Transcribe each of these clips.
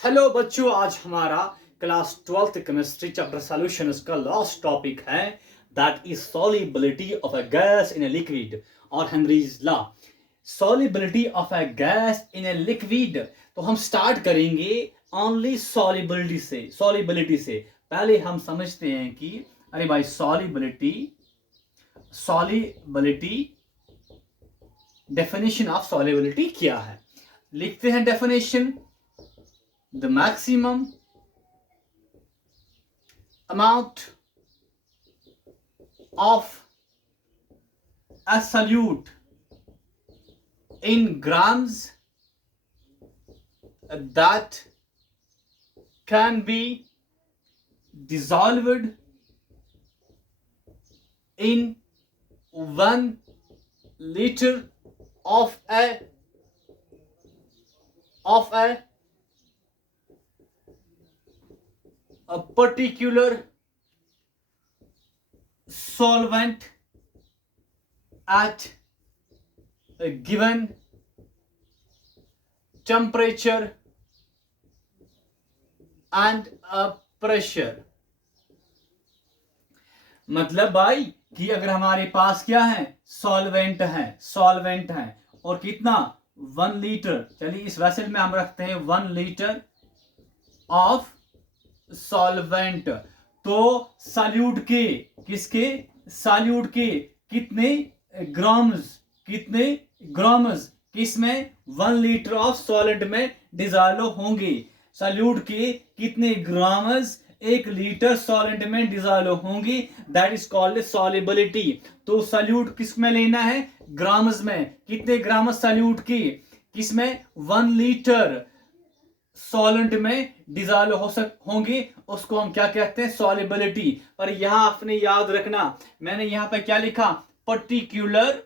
Hello बच्चों, आज हमारा class 12th chemistry chapter solutions का लास्ट टॉपिक है that is solubility of a gas in a liquid और Henry's law. Solubility of a gas in a liquid. तो हम start करेंगे ओनली सॉल्युबिलिटी से। पहले हम समझते हैं कि अरे भाई solubility solubility definition of solubility क्या है। लिखते हैं definition: the maximum amount of a solute in grams that can be dissolved in 1 liter of a particular solvent at a given temperature and a pressure। मतलब भाई कि अगर हमारे पास क्या है, सॉल्वेंट है और कितना 1 लीटर। चलिए इस वेसल में हम रखते हैं 1 लीटर ऑफ सॉल्वेंट। तो सॉल्यूट के कितने ग्राम्स किसमें 1 लीटर ऑफ सॉलिड में डिजॉल्व होंगे। सॉल्यूट के कितने ग्राम्स 1 लीटर सॉलिड में डिजॉल्व होंगी, दैट इज कॉल्ड सॉल्युबिलिटी। तो सॉल्यूट किस में लेना है, ग्राम्स में। कितने ग्राम सॉल्यूट की किसमें 1 लीटर सॉल्वेंट में डिजॉल्व होंगे, उसको हम क्या कहते हैं, सॉल्युबिलिटी। पर यहां आपने याद रखना, मैंने यहां पे क्या लिखा, पर्टिकुलर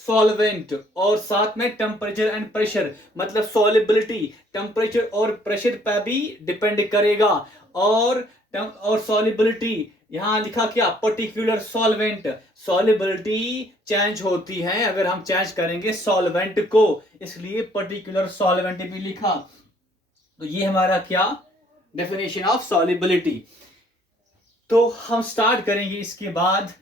सॉल्वेंट और साथ में टेम्परेचर एंड प्रेशर। मतलब सॉल्युबिलिटी टेम्परेचर और प्रेशर पे भी डिपेंड करेगा। और सॉल्युबिलिटी यहां लिखा क्या, पर्टिकुलर सॉल्वेंट। सॉल्युबिलिटी चेंज होती है अगर हम चेंज करेंगे सॉल्वेंट को, इसलिए पर्टिकुलर सॉल्वेंट भी लिखा। तो ये हमारा क्या, डेफिनेशन ऑफ सॉल्युबिलिटी। तो हम स्टार्ट करेंगे इसके बाद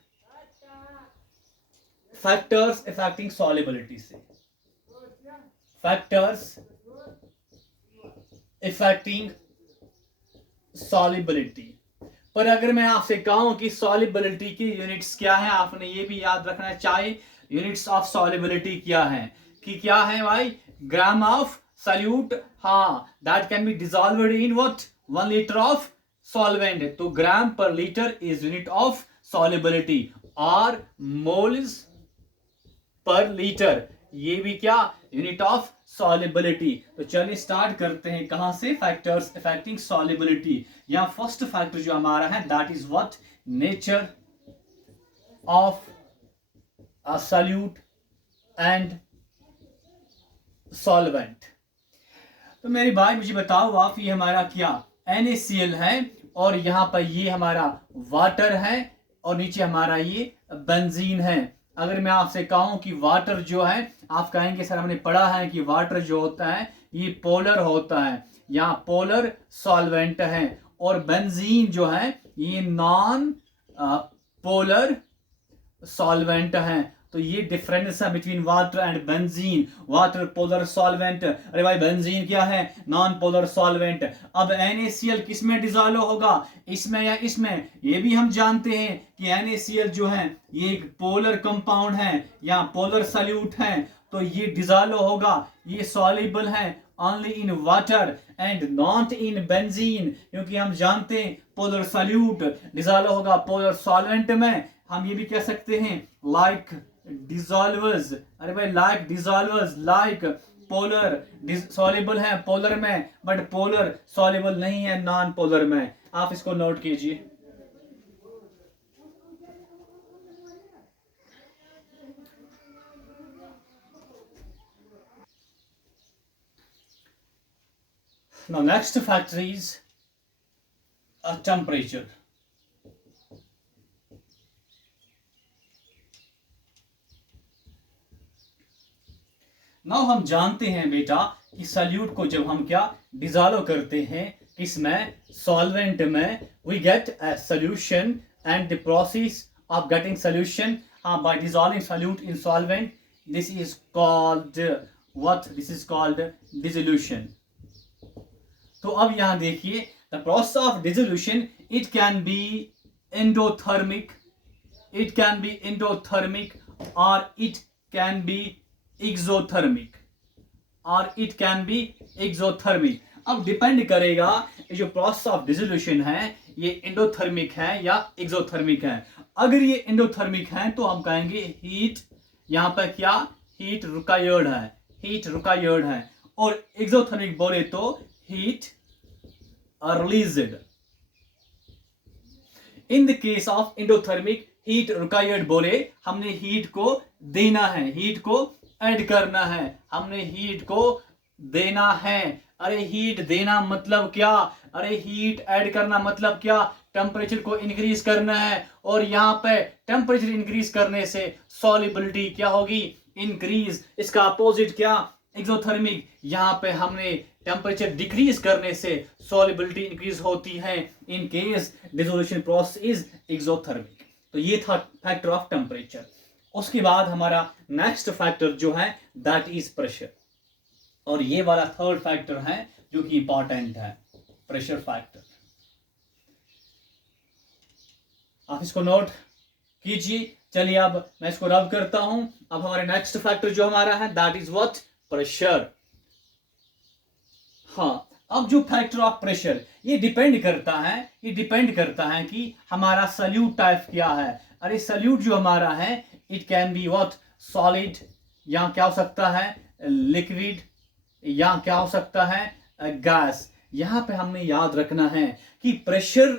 फैक्टर्स अफेक्टिंग सॉल्युबिलिटी से। Factors affecting solubility. पर अगर मैं आपसे कहूं कि सॉल्युबिलिटी की यूनिट्स क्या है, आपने ये भी याद रखना चाहिए यूनिट्स ऑफ सॉल्युबिलिटी क्या है। कि क्या है भाई, ग्राम ऑफ सॉल्यूट, हाँ, that can be dissolved in what 1 litre of solvent. तो ग्राम पर litre is unit of solubility. और मोल्स पर लीटर, ये भी क्या, यूनिट ऑफ सॉल्युबिलिटी। तो चलिए स्टार्ट करते हैं कहां से, फैक्टर्स अफेक्टिंग सॉल्युबिलिटी। यहां फर्स्ट फैक्टर जो हमारा है that is what, nature of a solute and solvent. तो मेरे भाई मुझे बताओ आप, ये हमारा क्या, NaCl है और यहां पर ये हमारा वाटर है और नीचे हमारा ये बेंजीन है। अगर मैं आपसे कहूं कि वाटर जो है, आप कहेंगे सर हमने पढ़ा है कि वाटर जो होता है ये पोलर होता है, यहाँ पोलर सॉल्वेंट है। और बेंजीन जो है ये नॉन पोलर सॉल्वेंट है। तो ये डिफरेंस है between water and benzene. Water polar solvent, अरे भाई बेंजीन क्या है, नॉन पोलर सॉल्वेंट। अब NaCl किस में डिसॉल्व होगा, इसमें या इसमें। ये भी हम जानते हैं कि NaCl जो है ये एक पोलर कंपाउंड है या पोलर सॉल्यूट है, तो ये डिसॉल्व होगा, ये सॉल्युबल है only in water and not in benzene. क्योंकि हम जानते हैं पोलर सॉल्यूट डिसॉल्व होगा पोलर सॉल्वेंट में। हम ये भी कह सकते हैं लाइक डिसॉल्वर्स, अरे भाई लाइक डिसॉल्वर्स, लाइक पोलर सॉल्युबल है पोलर में बट पोलर सॉल्युबल नहीं है नॉन पोलर में। आप इसको नोट कीजिए। Now next factor is a temperature. Now हम जानते हैं बेटा कि सल्यूट को जब हम क्या डिजॉल्व करते हैं किसमें, सॉल्वेंट में, we get a solution and the process of getting solution by dissolving solute in solvent, this is called what, this is called dissolution. तो अब यहां देखिए, the process of dissolution it can be endothermic, it can be endothermic or it can be exothermic or it can be exothermic। अब depend करेगा जो process of dissolution है ये endothermic है या एक्सोथर्मिक है। अगर ये एंडोथर्मिक है तो हम कहेंगे हीट, यहां पर क्या हीट रिक्वायर्ड है, हीट रिक्वायर्ड है। और एक्सोथर्मिक बोले तो heat released. In the case of endothermic heat required बोले हमने हीट को देना है, हीट को ऐड करना है, हमने हीट को देना है। अरे हीट देना मतलब क्या, अरे हीट ऐड करना मतलब क्या, टेम्परेचर को इंक्रीज करना है। और यहाँ पे टेम्परेचर इंक्रीज करने से सॉल्युबिलिटी क्या होगी, इंक्रीज। इसका अपोजिट क्या, एक्सोथर्मिक। यहाँ पे हमने टेम्परेचर डिक्रीज करने से सॉल्युबिलिटी इंक्रीज होती है। In case dissolution process is exothermic. तो ये था फैक्टर ऑफ टेम्परेचर। उसके बाद हमारा नेक्स्ट फैक्टर जो है दैट इज प्रेशर। और ये वाला थर्ड फैक्टर है जो कि इंपॉर्टेंट है, प्रेशर फैक्टर। आप इसको नोट कीजिए। चलिए अब मैं इसको रब करता हूं। अब हमारे नेक्स्ट फैक्टर जो हमारा है दैट इज व्हाट, प्रेशर। हाँ, अब जो फैक्टर ऑफ प्रेशर ये डिपेंड करता है, ये डिपेंड करता है कि हमारा सल्यूट टाइप क्या है। अरे सल्यूट जो हमारा है it can be what, solid, या क्या हो सकता है लिक्विड, या क्या हो सकता है गैस। यहां पे हमने याद रखना है कि प्रेशर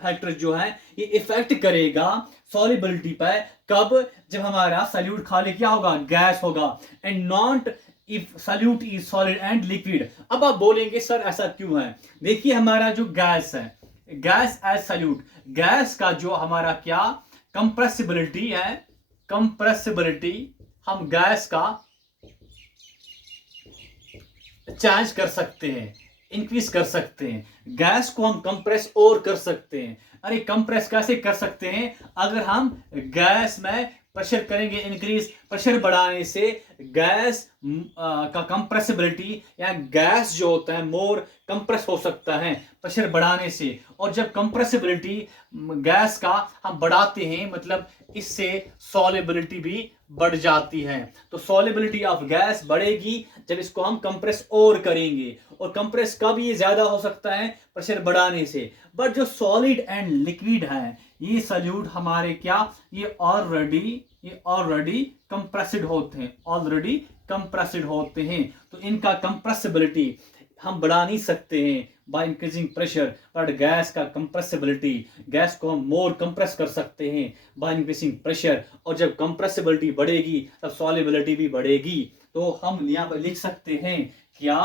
फैक्टर जो है ये इफेक्ट करेगा सॉल्युबिलिटी पे कब, जब हमारा सल्यूट खाली क्या होगा, गैस होगा, and not if solute is solid and liquid. अब आप बोलेंगे सर ऐसा क्यों है। देखिए हमारा जो गैस है, गैस एज सल्यूट, गैस का जो हमारा क्या कंप्रेसिबिलिटी है, कंप्रेसिबिलिटी हम गैस का चेंज कर सकते हैं, इंक्रीज कर सकते हैं। गैस को हम कंप्रेस और कर सकते हैं। अरे कंप्रेस कैसे कर सकते हैं, अगर हम गैस में प्रेशर करेंगे इंक्रीज, प्रेशर बढ़ाने से गैस का कंप्रेसिबिलिटी या गैस जो होता है मोर कंप्रेस हो सकता है प्रेशर बढ़ाने से। और जब कंप्रेसिबिलिटी गैस का हम बढ़ाते हैं मतलब इससे सॉल्युबिलिटी भी बढ़ जाती है। तो सॉल्युबिलिटी ऑफ गैस बढ़ेगी जब इसको हम कंप्रेस और करेंगे। और कंप्रेस कब ये ज्यादा हो सकता है, प्रेशर बढ़ाने से। बट जो सॉलिड एंड लिक्विड है ये सल्यूट हमारे क्या, ये ऑलरेडी कंप्रेस्ड होते हैं, ऑलरेडी कंप्रेस्ड होते हैं। तो इनका कंप्रेसिबिलिटी हम बढ़ा नहीं सकते हैं by increasing pressure. But gas का कंप्रेसिबिलिटी, गैस को हम मोर कंप्रेस कर सकते हैं बाय इंक्रीजिंग प्रेशर। और जब कंप्रेसिबिलिटी बढ़ेगी तब सॉल्युबिलिटी भी बढ़ेगी। तो हम यहाँ पर लिख सकते हैं क्या,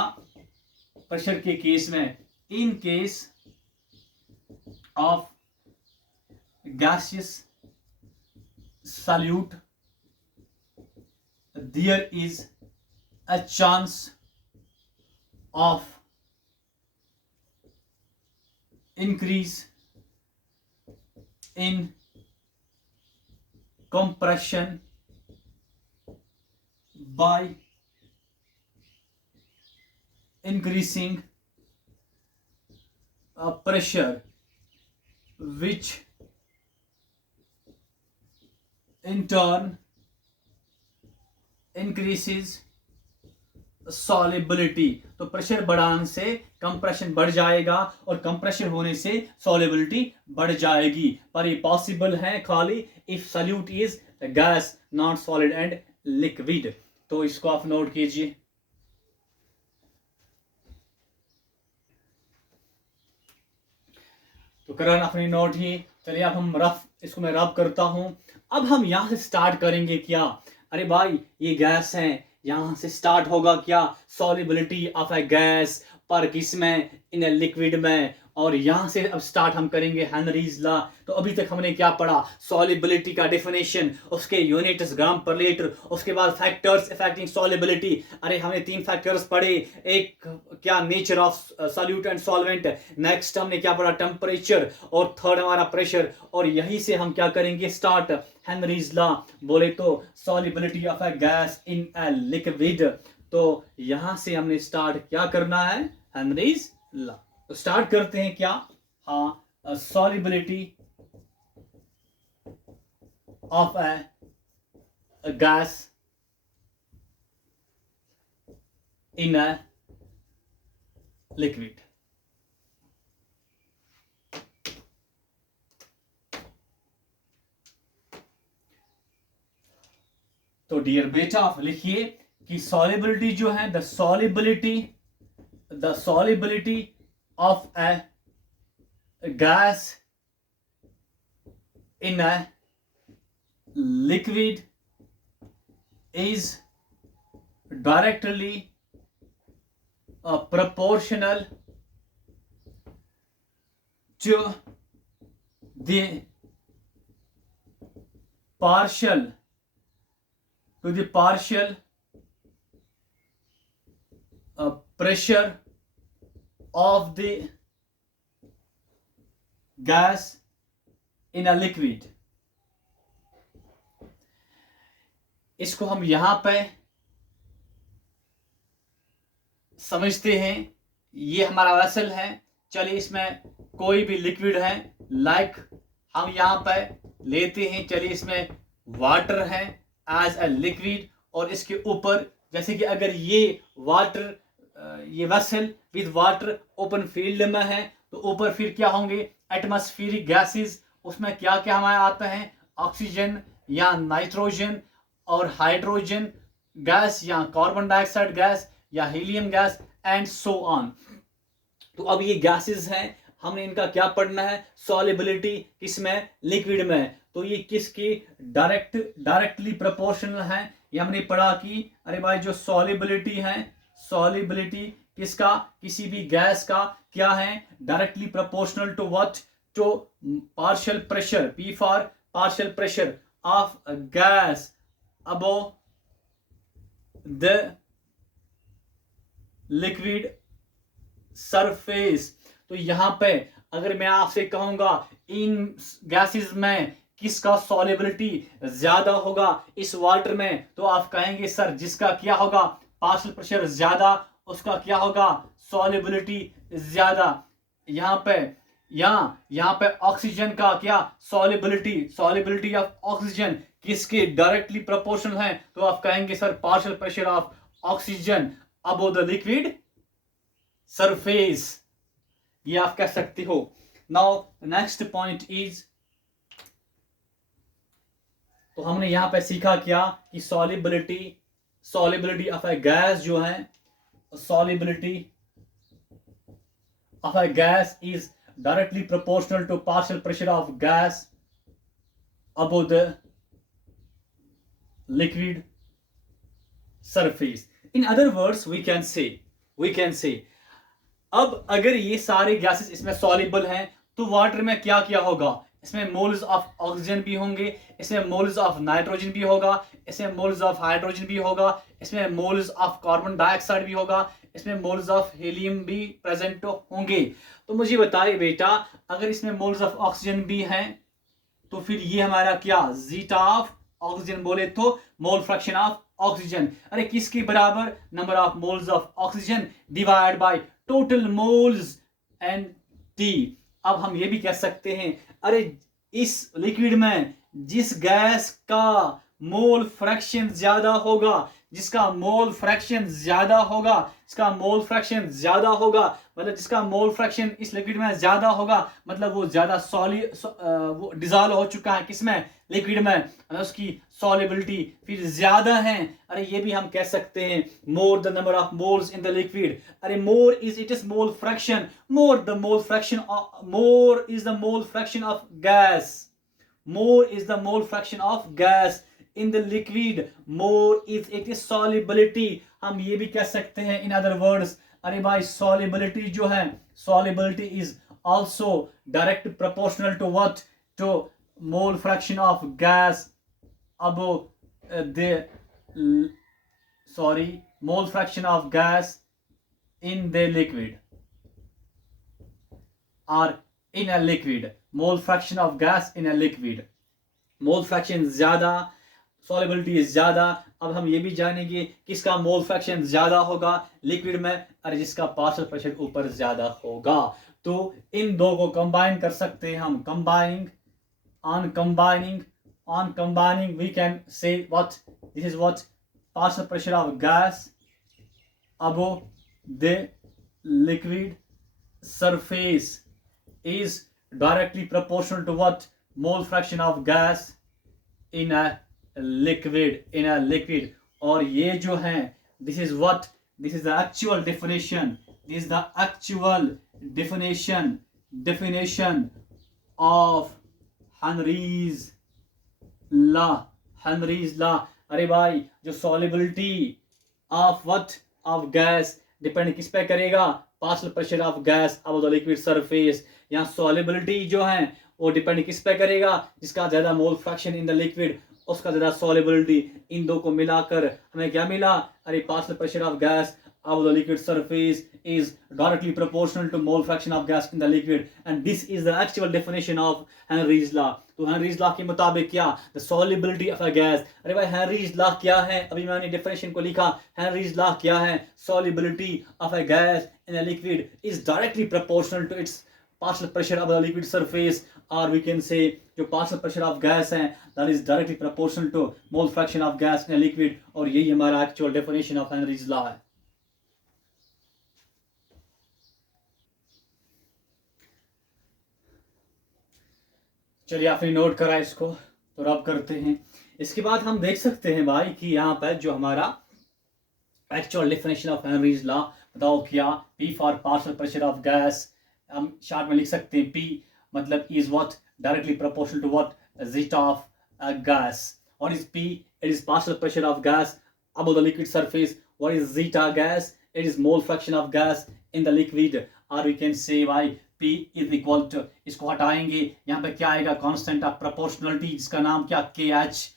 प्रेशर के केस में, in case of gaseous solute there is a chance of increase in compression by increasing pressure which in turn increases solubility। तो प्रेशर बढ़ाने से कंप्रेशन बढ़ जाएगा और कंप्रेशन होने से सॉल्युबिलिटी बढ़ जाएगी। पर ये पॉसिबल है खाली if solute is gas not solid and liquid. तो इसको आप नोट कीजिए। तो करण अपनी नोट ही। चलिए अब हम इसको मैं रब करता हूं। अब हम यहां से स्टार्ट करेंगे क्या, अरे भाई ये गैस है, यहां से स्टार्ट होगा क्या, सॉल्युबिलिटी ऑफ ए गैस पर किसमें, इन ए लिक्विड में। और यहाँ से अब स्टार्ट हम करेंगे हेनरीज लॉ। तो अभी तक हमने क्या पढ़ा, सॉलिबिलिटी का डेफिनेशन, उसके यूनिट्स ग्राम पर लीटर, उसके बाद फैक्टर्स अफेक्टिंग सॉलिबिलिटी। अरे हमने 3 फैक्टर्स पढ़े, एक क्या nature of solute and solvent, next हमने क्या पढ़ा टेम्परेचर, और थर्ड हमारा प्रेशर। और यहीं से हम क्या करेंगे स्टार्ट हेनरीज लॉ। बोले तो solubility of a gas in a liquid. तो यहां से हमने स्टार्ट क्या करना है, हेनरीज लॉ। तो स्टार्ट करते हैं क्या, हाँ, solubility of a gas in a liquid. तो डियर बेटा आप लिखिए कि सॉलिबिलिटी जो है, the solubility of a gas in a liquid is directly proportional to the partial pressure of the gas in a liquid। इसको हम यहां पे समझते हैं, ये हमारा वेसल है। चलिए इसमें कोई भी लिक्विड है, लाइक हम यहां पे लेते हैं, चलिए इसमें वाटर है एज अ लिक्विड, और इसके ऊपर जैसे कि अगर ये वाटर, ये vessel with water open field में है, तो ऊपर फिर क्या होंगे एटमॉस्फेरिक गैसेस। उसमें क्या क्या हमारे आता है, ऑक्सीजन या नाइट्रोजन और हाइड्रोजन गैस या कार्बन डाइऑक्साइड गैस या helium gas and so on. तो अब ये गैसेस हैं, हमने इनका क्या पढ़ना है, सॉलिबिलिटी किसमें, लिक्विड में। तो ये किसकी डायरेक्टली प्रोपोर्शनल है, ये हमने पढ़ा कि अरे भाई जो सॉलिबिलिटी है, सॉलिबिलिटी किसका, किसी भी गैस का क्या है, directly proportional to what, to partial pressure, P for partial pressure of gas above the liquid surface। तो यहां पे अगर मैं आपसे कहूंगा इन गैसेस में किसका सॉलिबिलिटी ज्यादा होगा इस वाटर में, तो आप कहेंगे सर जिसका क्या होगा पार्शियल प्रेशर ज्यादा, उसका क्या होगा सॉलिबिलिटी ज्यादा। यहां पे ऑक्सीजन का क्या सॉलिबिलिटी ऑफ ऑक्सीजन किसके डायरेक्टली प्रोपोर्शनल है, तो आप कहेंगे sir partial pressure of oxygen above the liquid surface, ये आप कह सकते हो। नाउ नेक्स्ट पॉइंट इज, तो हमने यहां पे सीखा क्या कि सॉलिबिलिटी ऑफ अ गैस जो है, solubility of a gas is directly proportional to partial pressure of gas above the liquid surface। in other words we can say अब अगर ये सारे गैसेस इसमें सॉल्युबल हैं, तो वाटर में क्या क्या होगा, इसमें मोल्स ऑफ ऑक्सीजन भी होंगे, इसमें मोल्स ऑफ नाइट्रोजन भी होगा, इसमें मोल्स ऑफ हाइड्रोजन भी होगा, इसमें मोल्स ऑफ कार्बन डाइऑक्साइड भी होगा, इसमें मोल्स ऑफ हीलियम भी प्रेजेंट होंगे। तो मुझे बताइए बेटा, अगर इसमें मोल्स ऑफ ऑक्सीजन भी हैं, तो फिर ये हमारा क्या जीटा ऑफ ऑक्सीजन बोले तो मोल फ्रैक्शन ऑफ ऑक्सीजन, अरे किसके बराबर, number of moles of oxygen divide by total moles and T. अब हम ये भी कह सकते हैं, अरे इस लिक्विड में जिस गैस का मोल फ्रैक्शन ज्यादा होगा, जिसका मोल फ्रैक्शन ज्यादा होगा, मतलब जिसका मोल फ्रैक्शन इस लिक्विड में ज्यादा होगा, मतलब वो ज्यादा वो डिजॉल्व हो चुका है किसमें, लिक्विड में, मतलब उसकी सॉल्युबिलिटी फिर ज्यादा है। अरे ये भी हम कह सकते हैं more the number of moles in the liquid, अरे more is it is mole fraction, more is the mole fraction of gas in the liquid, more if it is solubility। हम ये भी कह सकते हैं इन अदर वर्ड्स, अरे भाई solubility जो है, solubility is also direct proportional to what? To mole fraction of gas above mole fraction of gas in the liquid, or in a liquid, mole fraction of gas in a liquid. Mole fraction ज्यादा, solubility ज्यादा. अब हम ये भी जानेंगे किसका mole fraction ज्यादा होगा लिक्विड में और जिसका पार्शियल प्रेशर ऊपर ज्यादा होगा. तो इन दो को कंबाइन कर सकते हैं हम. combining we can say what? This is what? Partial pressure of gas above the liquid surface is directly proportional to what? Mole fraction of gas in a liquid. और ये जो है, this is what? This is the actual definition. This is the actual definition of Henry's law. अरे भाई, जो solubility of what? Of gas depend किस पे करेगा? पार्शियल प्रेशर ऑफ गैस अब द लिक्विड सरफेस. यहाँ solubility जो है वो डिपेंड किस पे करेगा? जिसका ज्यादा mole fraction in the liquid, उसका ज्यादा सॉल्युबिलिटी. इन दो को मिलाकर हमें क्या मिला? अरे partial pressure of gas of the liquid surface is directly proportional to mole fraction of gas in the liquid, and this is the actual definition of Henry's law. तो Henry's law के मुताबिक क्या? The solubility of a gas. अरे भाई, Henry's law क्या है? अभी मैंने definition को लिखा. Henry's law क्या है? Solubility of a gas in a liquid is directly proportional to its partial pressure of the liquid surface, or we can say जो partial pressure of gas है that is directly proportional to mole fraction of gas in a liquid. और यही हमारा actual definition of Henry's law है. चलिए, आपने note करा इसको, तो रब करते हैं. इसके बाद हम देख सकते हैं भाई कि यहाँ पर जो हमारा actual definition of Henry's law बताओ क्या? P for partial pressure of gas, हम शॉर्ट में लिख सकते हैं P मतलब is what? Directly proportional to what? Zeta of gas. What is P? It is partial pressure of gas above the liquid surface. What is zeta gas? It is mole fraction of gas in the liquid, or we can say why P is equal to, इसको हटाएंगे, यहाँ पे क्या आएगा? Constant of proportionality, जिसका नाम क्या? KH.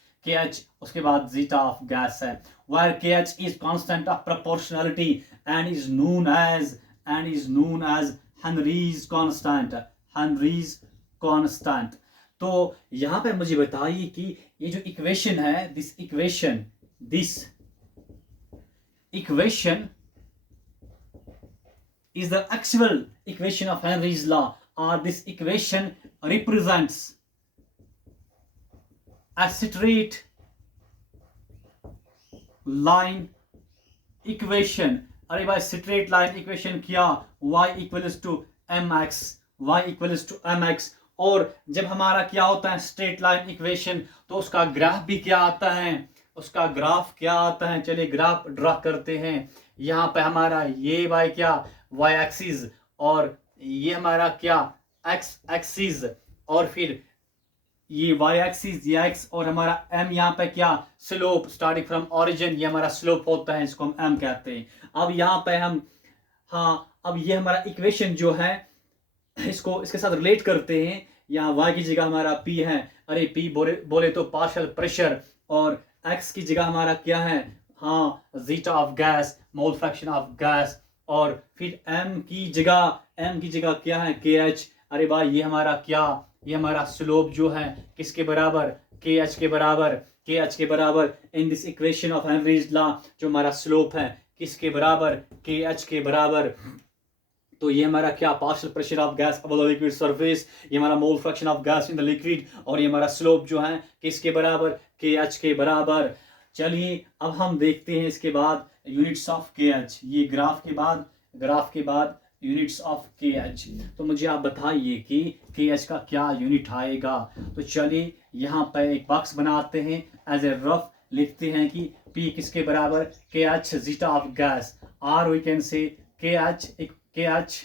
उसके बाद जीटा ऑफ गैस है. Where KH is constant of proportionality and is known as Henry's constant. तो यहाँ पे मुझे बताइए कि ये जो इक्वेशन है, this equation is the actual equation of Henry's law, or this equation represents a straight line equation. अरे भाई, straight line equation क्या? y equals to mx. और जब हमारा क्या होता है straight line equation, तो उसका ग्राफ भी क्या आता है? चलिए ग्राफ ड्रा करते हैं. यहाँ पे हमारा ये भाई क्या? y एक्सिस, और ये हमारा क्या? x एक्सिस, और फिर ये y एक्सिस, ये x, और हमारा m यहाँ पे क्या? स्लोप स्टार्टिंग फ्रॉम ओरिजिन, ये हमारा स्लोप होता है, इसको हम m कहते हैं. अब यहाँ पे हम अब ये हमारा इक्वेशन जो है इसको इसके साथ रिलेट करते हैं. यहाँ y की जगह हमारा p है. अरे p बोले तो पार्शियल प्रेशर, और x की जगह हमारा क्या है? Zeta of gas, mole fraction of gas, और फिर m की जगह क्या है? KH. अरे भाई, ये हमारा क्या? ये हमारा स्लोप जो है किसके बराबर? KH के बराबर. In this equation of Henry's law जो हमारा स्लोप है किसके बराबर? KH के बराबर. तो ये हमारा क्या? Partial pressure of gas above the liquid surface, ये हमारा मोल fraction of gas in the liquid, और ये हमारा स्लोप जो है किसके बराबर? KH के बराबर. चलिए, अब हम देखते हैं इसके बाद यूनिट्स ऑफ KH. ये ग्राफ के बाद यूनिट्स ऑफ KH. तो मुझे आप बताइए कि KH का क्या यूनिट आएगा. तो चलिए यहाँ पर एक बॉक्स बनाते हैं, एज ए रफ लिखते हैं कि P किसके बराबर? KH जीटा ऑफ गैस, और we can say KH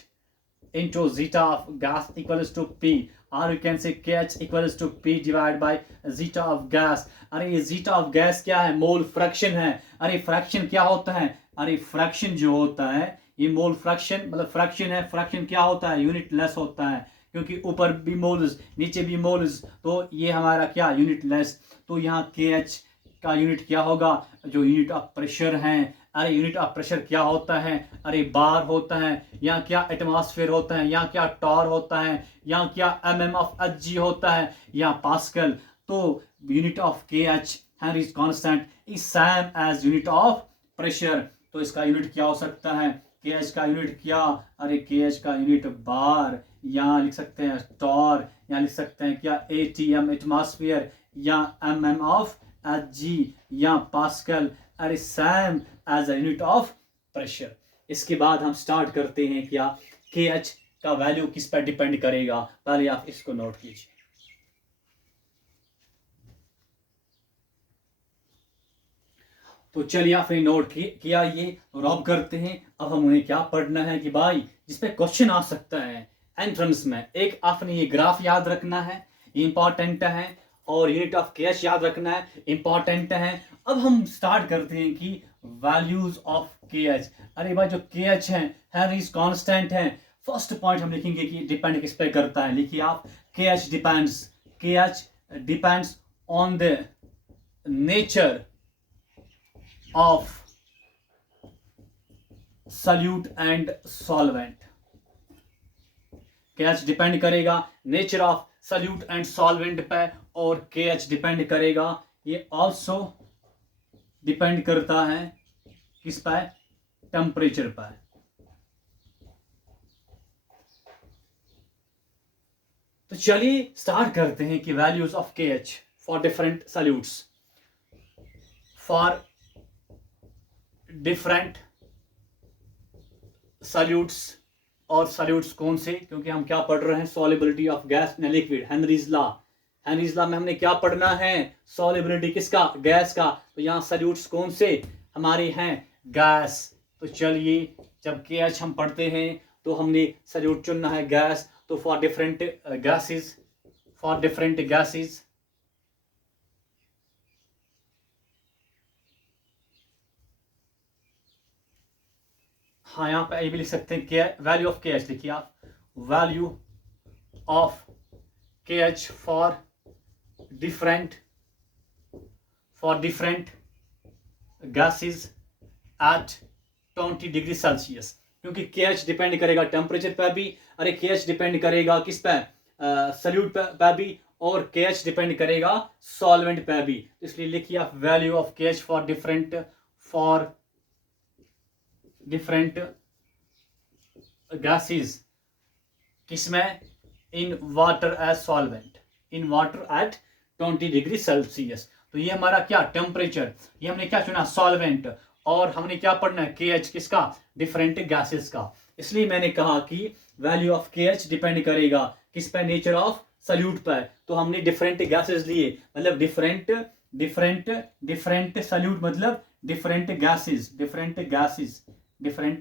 into zeta of gas equals to P, or you can say KH equals to P divided by zeta of gas. अरे ये zeta of gas क्या है? Mole fraction है. अरे fraction क्या होता है? अरे फ्रैक्शन जो होता है ये मोल फ्रैक्शन मतलब फ्रैक्शन है। फ्रैक्शन क्या होता है? यूनिट लेस होता है, क्योंकि ऊपर भी मोल्स नीचे भी मोल्स, तो ये हमारा क्या यूनिट लेस। तो यहाँ के एच का यूनिट क्या होगा? जो यूनिट ऑफ प्रेशर है। अरे यूनिट ऑफ प्रेशर क्या होता है? अरे बार होता है। यहाँ क्या एटमॉस्फेयर होता है, यहाँ क्या टॉर होता है, यहाँ क्या mm ऑफ एच जी होता है, यहाँ पास्कल। तो unit of K H Henry's constant is same as unit of pressure. तो इसका यूनिट क्या हो सकता है? के एच का यूनिट क्या? अरे के एच का यूनिट बार, यहाँ लिख सकते हैं टॉर, यहाँ लिख सकते हैं क्या ATM एटमॉस्फेयर, या mm ऑफ एच जी, या पास्कल। अरे same as a unit of pressure. इसके बाद हम स्टार्ट करते हैं क्या, के एच का वैल्यू किस पर डिपेंड करेगा। पहले आप इसको नोट कीजिए। तो चलिए आपने नोट किया ये, और अब करते हैं। अब हम उन्हें क्या पढ़ना है कि भाई जिसपे क्वेश्चन आ सकता है एंट्रेंस में। एक आपने ये ग्राफ याद रखना है, इंपॉर्टेंट है, और यूनिट ऑफ के एच याद रखना है, इंपॉर्टेंट है। अब हम स्टार्ट करते हैं कि वैल्यूज ऑफ के एच। अरे भाई जो के एच है हेनरीज कांस्टेंट है। फर्स्ट पॉइंट हम लिखेंगे कि डिपेंड किस पे करता है। लिखिए आप, K H depends on the nature of solute and solvent। KH depend करेगा nature of solute and solvent पे, और KH डिपेंड करेगा, ये ऑल्सो डिपेंड करता है किस पे? टेम्परेचर पे। तो चलिए स्टार्ट करते हैं कि values of KH for different salutes, for different salutes. और सल्यूट्स कौन से? क्योंकि हम क्या पढ़ रहे हैं? Solubility of gas in liquid, Henry's law. Henry's law में हमने क्या पढ़ना है? सॉल्युबिलिटी किसका? गैस का। तो यहाँ सल्यूट्स कौन से हमारे हैं? गैस। तो चलिए जब के एच हम पढ़ते हैं तो हमने सल्यूट चुनना है गैस। तो फॉर डिफरेंट गैसेस, हाँ यहाँ पे ये भी लिख सकते हैं, के वैल्यू ऑफ के एच लिखिए आप, value of K H for different gases at 20 degree Celsius. क्योंकि के एच डिपेंड करेगा टेम्परेचर पर भी, अरे के एच डिपेंड करेगा किस पे? सल्यूट पर भी, और के एच डिपेंड करेगा सॉल्वेंट पर भी। इसलिए लिखिए आप, value of K H for different gases किसमें? In water as solvent, in water at 20 degree Celsius. तो ये हमारा क्या? टेम्परेचर। ये हमने क्या चुना? सॉल्वेंट। और हमने क्या पढ़ना है? के एच किसका? डिफरेंट गैसेस का। इसलिए मैंने कहा कि value of K H depend करेगा किस पे? नेचर ऑफ सल्यूट पर। तो हमने डिफरेंट गैसेस लिए, मतलब डिफरेंट सल्यूट मतलब डिफरेंट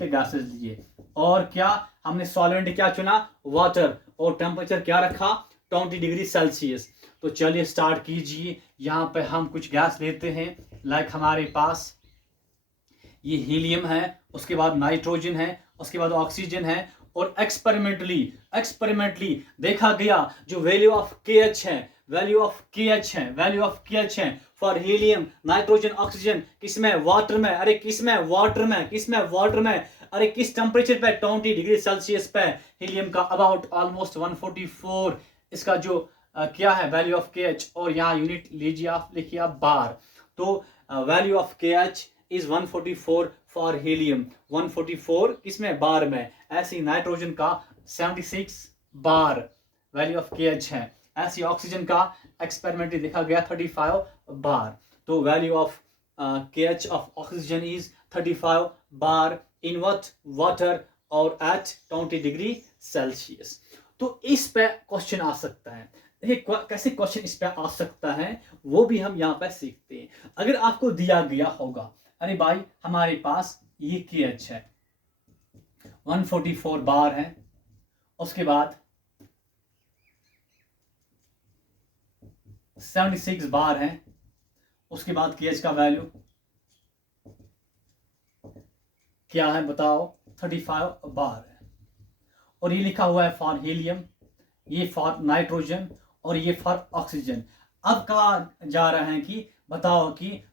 गैसेस लिए। और क्या हमने? सॉल्वेंट क्या चुना? वाटर। और टेम्परेचर क्या रखा? 20 डिग्री सेल्सियस। तो चलिए स्टार्ट कीजिए। यहाँ पे हम कुछ गैस लेते हैं, लाइक हमारे पास ये हीलियम है, उसके बाद नाइट्रोजन है, उसके बाद ऑक्सीजन है। और एक्सपेरिमेंटली देखा गया जो वैल्यू ऑफ के एच है फॉर हीलियम, नाइट्रोजन, ऑक्सीजन, किसमें? वाटर में। अरे किसमें? वाटर में। अरे किस टेम्परेचर पे? 20 डिग्री सेल्सियस पे। हीलियम का अबाउट ऑलमोस्ट 144 इसका जो क्या है वैल्यू ऑफ के एच। और यहाँ यूनिट लीजिए आप, लिखिए आप बार। तो value of K H is 144 for helium, 144 किसमें? बार में। ऐसे नाइट्रोजन का 76 बार वैल्यू ऑफ के एच है। ऐसे ऑक्सीजन का एक्सपेरिमेंटली देखा गया 35 बार। तो value of K H of oxygen is 35 bar in water और एट 20 डिग्री सेल्सियस। तो इस पे क्वेश्चन आ सकता है। देखिए कैसे क्वेश्चन इस पे आ सकता है वो भी हम यहाँ पे सीखते हैं। अगर आपको दिया गया होगा, अरे भाई हमारे पास ये के एच है, 144 बार है, उसके बाद 76 बार है, उसके बाद के एच का वैल्यू क्या है बताओ? 35 बार है। और ये लिखा हुआ है फॉर हीलियम, ये फॉर नाइट्रोजन और ये फॉर ऑक्सीजन। अब कहा जा रहा है कि बताओ कि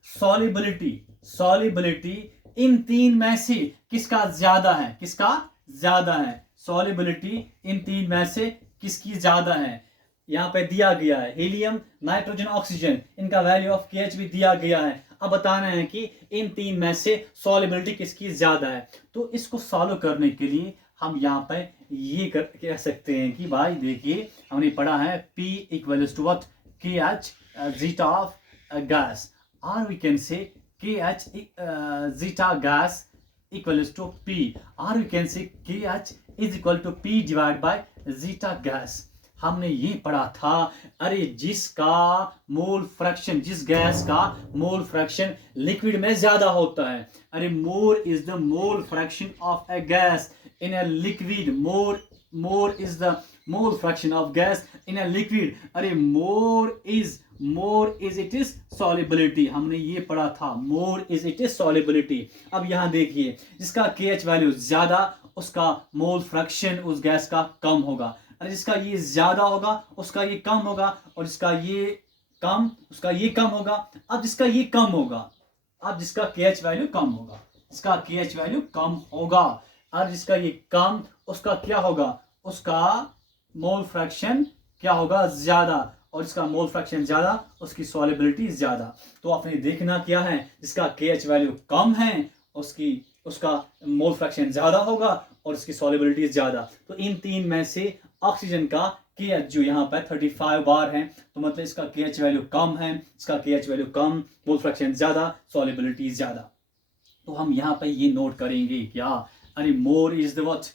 सॉलिबिलिटी इन तीन में से किसका ज्यादा है, किसका ज्यादा है। सॉलिबिलिटी इन तीन में से किसकी ज्यादा है, यहाँ पे दिया गया है हीलियम, नाइट्रोजन, ऑक्सीजन, इनका वैल्यू ऑफ KH भी दिया गया है। अब बताना है कि इन तीन में से सॉलिबिलिटी किसकी ज्यादा है। तो इसको सॉल्व करने के लिए हम यहाँ पे ये कह सकते हैं कि भाई देखिए हमने पढ़ा है P equals to what, KH zeta of gas, और we can say KH zeta gas equals to P, or we can say KH is equal to P divided by zeta gas। हमने ये पढ़ा था, अरे जिसका मोल फ्रैक्शन, जिस gas का mole fraction liquid में ज्यादा होता है, अरे more is the mole fraction of a gas in a liquid, more is the mole fraction of gas in a liquid, अरे more is it is solubility. हमने ये पढ़ा था, more is it is solubility. अब यहाँ देखिए जिसका KH value ज्यादा उसका मोल फ्रैक्शन उस गैस का कम होगा, अरे जिसका ये ज्यादा होगा उसका ये कम होगा, और जिसका ये कम उसका ये कम होगा। अब जिसका ये कम होगा, अब जिसका KH वैल्यू कम होगा, इसका KH वैल्यू कम होगा, और जिसका ये कम उसका क्या होगा, उसका मोल फ्रैक्शन क्या होगा, ज्यादा, और इसका मोल फ्रैक्शन ज्यादा उसकी सॉलिबिलिटी ज्यादा। तो आपने देखना क्या है, जिसका KH वैल्यू कम है उसका मोल फ्रैक्शन ज्यादा होगा और इसकी सॉलिबिलिटी ज्यादा। तो इन तीन में से ऑक्सीजन का KH जो यहाँ पर 35 बार है, तो मतलब इसका KH वैल्यू कम है, इसका KH वैल्यू कम, मोल फ्रैक्शन ज्यादा, सॉलिबिलिटी ज्यादा। तो हम यहाँ पे ये नोट करेंगे क्या, अरे मोर इज द व्हाट,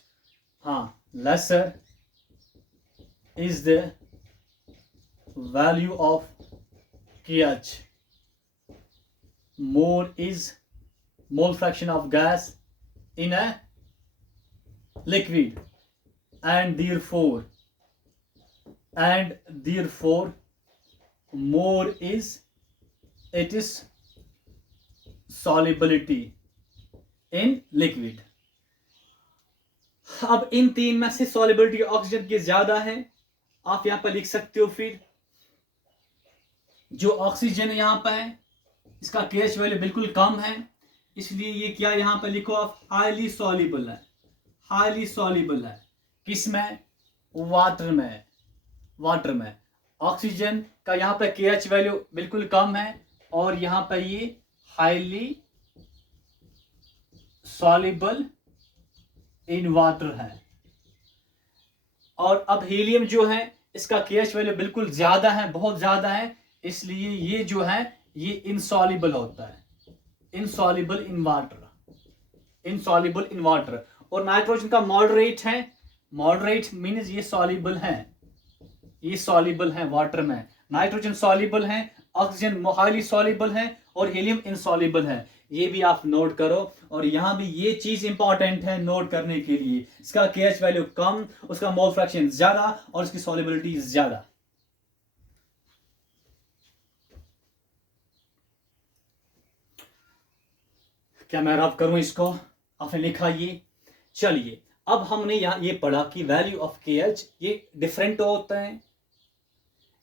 हाँ, lesser is the value of KH, more is mole fraction of gas in a liquid, and therefore more is it is solubility in liquid। अब इन तीन में से solubility ऑक्सीजन की ज्यादा है, आप यहां पर लिख सकते हो फिर जो ऑक्सीजन यहाँ पर है इसका KH वैल्यू बिल्कुल कम है, इसलिए ये क्या यहाँ पर लिखो आप, हाईली सॉल्युबल है, हाईली सॉल्युबल है किसमें, वाटर में। ऑक्सीजन का यहाँ पर KH वैल्यू बिल्कुल कम है और यहाँ पर ये हाईली सॉल्युबल इन वाटर है। और अब हीलियम जो है इसका KH वैल्यू बिल्कुल ज्यादा है, बहुत ज्यादा है, इसलिए ये जो है ये इनसॉल्युबल होता है, इनसॉल्युबल इन वाटर। और नाइट्रोजन का मॉडरेट है, मॉडरेट मींस ये सॉल्युबल है, ये सॉल्युबल है वाटर में। नाइट्रोजन सॉल्युबल है, ऑक्सीजन हाईली सॉल्युबल है और हीलियम इनसॉल्युबल है। ये भी आप नोट करो, और यहां भी ये चीज इंपॉर्टेंट है नोट करने के लिए, इसका KH वैल्यू कम, उसका मोल फ्रैक्शन ज्यादा और इसकी सॉल्युबिलिटी ज्यादा। क्या मैं रब करूं इसको, आपने लिखा ये। चलिए अब हमने यहां ये पढ़ा कि वैल्यू ऑफ KH ये डिफरेंट होता है,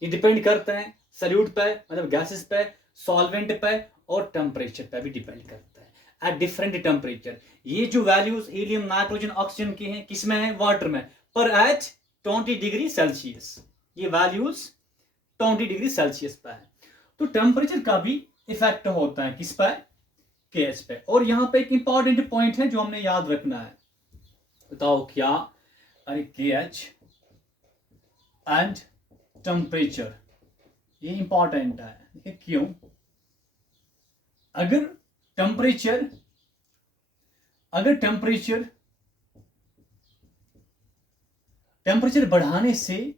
ये डिपेंड करता है सॉल्यूट पे, मतलब गैसेस पे, सॉल्वेंट पे और टेम्परेचर पे भी डिपेंड करता है एट डिफरेंट टेम्परेचर। ये जो वैल्यूज हीलियम, नाइट्रोजन, ऑक्सीजन की हैं किसमें है, वाटर में, पर एट 20 डिग्री सेल्सियस, ये वैल्यूज 20 डिग्री सेल्सियस पे है। तो टेम्परेचर का भी इफेक्ट होता है किस पे, KH पे। और यहां पे एक इंपॉर्टेंट पॉइंट है जो हमने याद रखना है, बताओ क्या, अरे KH एंड टेम्परेचर, ये इंपॉर्टेंट है। क्यों, अगर टेम्परेचर बढ़ाने से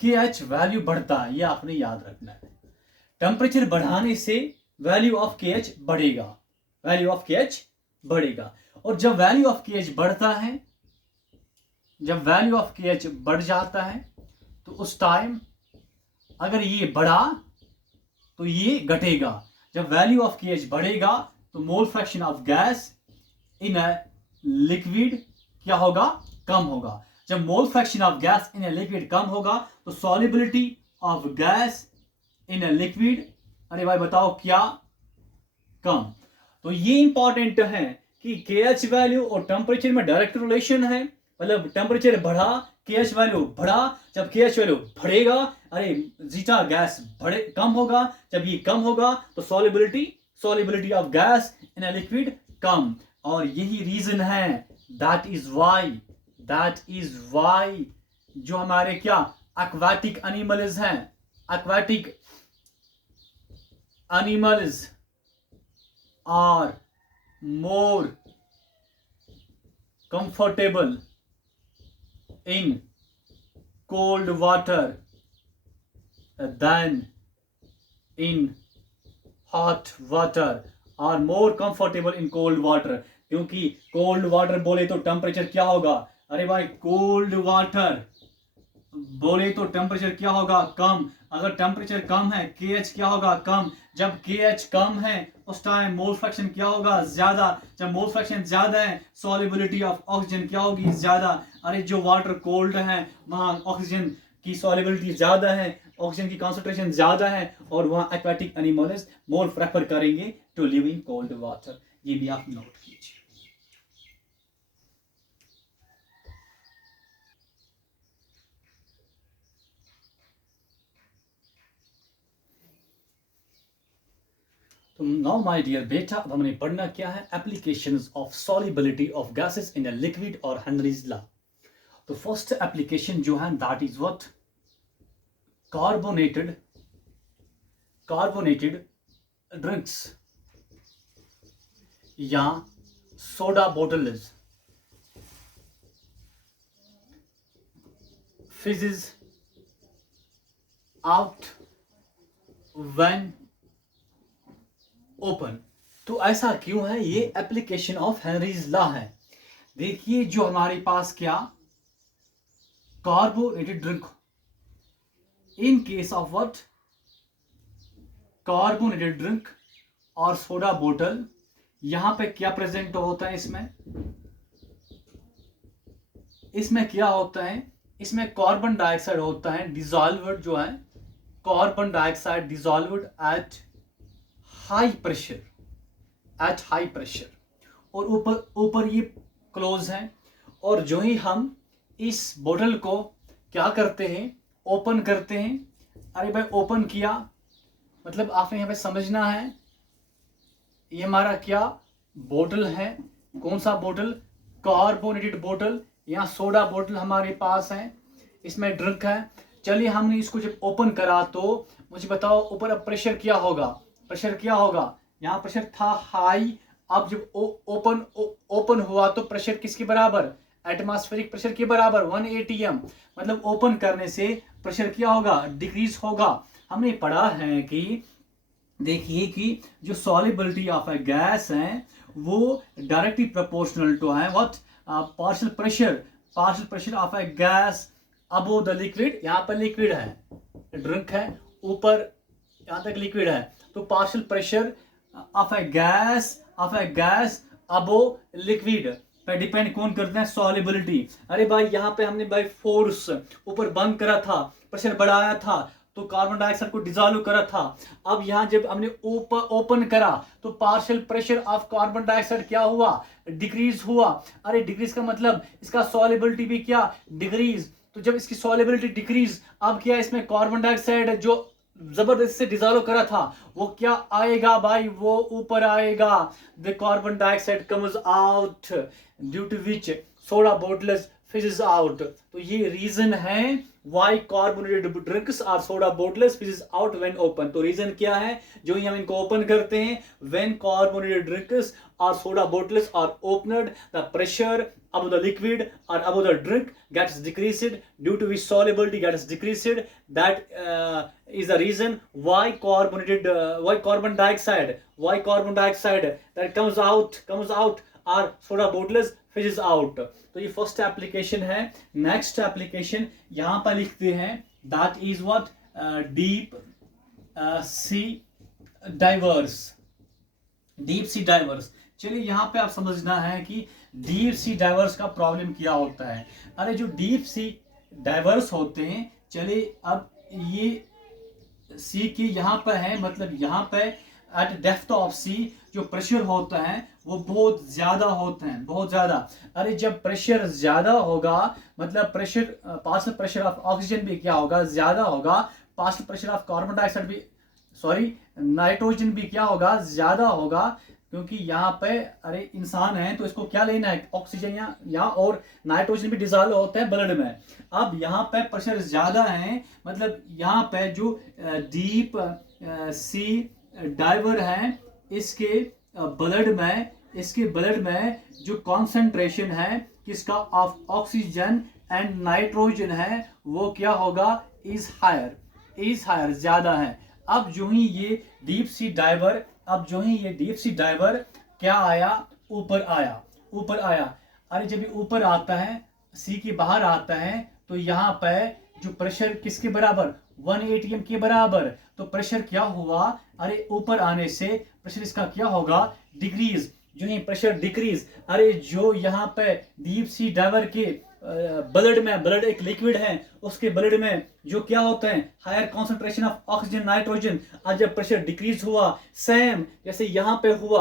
KH वैल्यू बढ़ता है, ये आपने याद रखना है। टेम्परेचर बढ़ाने से वैल्यू ऑफ KH बढ़ेगा, वैल्यू ऑफ KH बढ़ेगा। और जब वैल्यू ऑफ KH बढ़ता है, जब वैल्यू ऑफ KH बढ़ जाता है तो उस टाइम अगर ये बढ़ा तो ये घटेगा। जब वैल्यू ऑफ KH बढ़ेगा तो mole fraction of gas in a liquid क्या होगा, कम होगा। जब mole fraction of gas in a liquid कम होगा तो solubility of gas in a liquid, अरे भाई बताओ क्या, कम। तो ये इंपॉर्टेंट है कि KH वैल्यू और टेम्परेचर में डायरेक्ट रिलेशन है। मतलब टेम्परेचर बढ़ा, KH वैल्यू बढ़ा, जब KH वैल्यू बढ़ेगा, अरे जीटा गैस बढ़े, कम होगा, जब ये कम होगा तो solubility of gas in a liquid कम। और यही रीजन है, दैट इज वाई जो हमारे क्या एक्वाटिक एनिमल्स हैं, aquatic animals are more comfortable in cold water than in hot water, are more comfortable in cold water। क्योंकि कोल्ड वाटर बोले तो टेम्परेचर क्या होगा, अरे भाई कोल्ड वाटर बोले तो टेम्परेचर क्या होगा, कम। अगर टेम्परेचर कम है KH क्या होगा, कम। जब KH कम है उस टाइम मोल फ्रैक्शन क्या होगा, ज्यादा। जब मोल फ्रैक्शन ज्यादा है सॉल्युबिलिटी ऑफ ऑक्सीजन क्या होगी, ज्यादा। अरे जो वाटर कोल्ड है वहां ऑक्सीजन की सॉल्युबिलिटी ज्यादा है, ऑक्सीजन की कॉन्सेंट्रेशन ज्यादा है, और वहां एक्वाटिक एनिमल्स मोर प्रेफर करेंगे to live in cold water. ये भी आप नोट कीजिए। तो नाउ माय डियर बेटा, अब हमने पढ़ना क्या है, applications of solubility of gases in a liquid और हेनरीज लॉ। तो फर्स्ट एप्लीकेशन जो है that is what, carbonated drinks या soda bottles fizzes out when open. तो ऐसा क्यों है, ये एप्लीकेशन ऑफ हेनरीज लॉ है। देखिए जो हमारे पास क्या carbonated drink, in case of what carbonated drink और सोडा बोतल, यहां पे क्या प्रेजेंट होता है, इसमें क्या होता है, इसमें कार्बन डाइऑक्साइड होता है डिसॉल्व्ड, जो है carbon dioxide dissolved at high pressure, और ऊपर ये क्लोज है। और जो ही हम इस बोतल को क्या करते हैं, ओपन करते हैं, अरे भाई ओपन किया मतलब आपने यहाँ पे समझना है, ये हमारा क्या बोतल है, कौन सा बोतल, कार्बोनेटेड बोतल या सोडा बोतल हमारे पास है, इसमें ड्रिंक है। चलिए हमने इसको जब ओपन करा तो मुझे बताओ ऊपर अब प्रेशर क्या होगा, यहाँ प्रेशर था हाई, अब जब ओपन हुआ तो प्रेशर किसके बराबर, एटमॉस्फेरिक प्रेशर के बराबर 1 atm। मतलब ओपन करने से प्रेशर क्या होगा, डिक्रीज होगा। हमने पढ़ा है कि देखिए कि जो सॉल्युबिलिटी ऑफ ए गैस है वो डायरेक्टली प्रोपोर्शनल टू है what partial pressure of A gas above the liquid. यहाँ पर लिक्विड है, ड्रिंक है, ऊपर यहाँ तक लिक्विड है, तो partial pressure of A gas above liquid पे डिपेंड कौन करते हैं, सॉल्युबिलिटी। अरे भाई यहाँ पे हमने भाई फोर्स ऊपर बंद करा था, प्रेशर बढ़ाया था तो कार्बन डाइऑक्साइड को डिसॉल्व करा था। अब यहाँ जब हमने ओपन करा तो partial pressure of carbon dioxide क्या हुआ, डिक्रीज हुआ। अरे डिक्रीज का मतलब इसका सॉल्युबिलिटी भी क्या डिक्रीज। तो जब इसकी सॉल्युबिलिटी डिक्रीज, अब क्या इसमें कार्बन डाइऑक्साइड जो जबरदस्ती से डिसॉल्व करा था वो क्या आएगा भाई, वो ऊपर आएगा। The carbon dioxide comes out due to which soda bottles fizzes out. तो ये रीजन है why carbonated drinks or soda bottles fizzes out when open. तो रीजन क्या है, जो ही हम इनको ओपन करते हैं, when carbonated drinks or soda bottles are opened the pressure above the liquid or above the drink gets decreased due to which solubility gets decreased. That is the reason why carbon dioxide that comes out or soda bottles fishes out. तो ये first application है। Next application यहाँ पर लिखते हैं that is what deep sea diverse. चलिए यहाँ पे आप समझना है कि डीप सी डाइवर्स का प्रॉब्लम क्या होता है। अरे जो डीप सी डाइवर्स होते हैं, चलिए अब ये सी के यहाँ पर है, मतलब यहाँ पे एट डेप्थ ऑफ सी जो प्रेशर होता है वो बहुत ज्यादा होता है, बहुत ज्यादा। अरे जब प्रेशर ज्यादा होगा, मतलब pressure partial pressure of oxygen भी क्या होगा, ज्यादा होगा। Partial pressure of carbon dioxide भी, सॉरी, नाइट्रोजन भी क्या होगा, ज्यादा होगा। क्योंकि यहाँ पे अरे इंसान है तो इसको क्या लेना है, ऑक्सीजन या और नाइट्रोजन भी डिजॉल्व होता है ब्लड में। अब यहाँ पे प्रेशर ज्यादा है, मतलब यहाँ पे जो डीप सी डाइवर है इसके ब्लड में जो कॉन्सेंट्रेशन है किसका, ऑफ ऑक्सीजन एंड नाइट्रोजन है, वो क्या होगा, इज हायर, ज्यादा है। अब जो ही ये डीप सी डाइवर क्या आया, ऊपर आया। अरे जब ये ऊपर आता है, सी के बाहर आता है, तो यहाँ पे जो प्रेशर किसके बराबर, 1 atm के बराबर। तो प्रेशर क्या हुआ, अरे ऊपर आने से प्रेशर इसका क्या होगा, डिक्रीज। जो ही प्रेशर डिक्रीज, अरे जो यहाँ पे डीप सी डाइवर के ब्लड एक लिक्विड है, उसके ब्लड में जो क्या होता है, higher concentration of oxygen nitrogen. आज जब प्रेशर डिक्रीज हुआ, सेम जैसे यहाँ पे हुआ,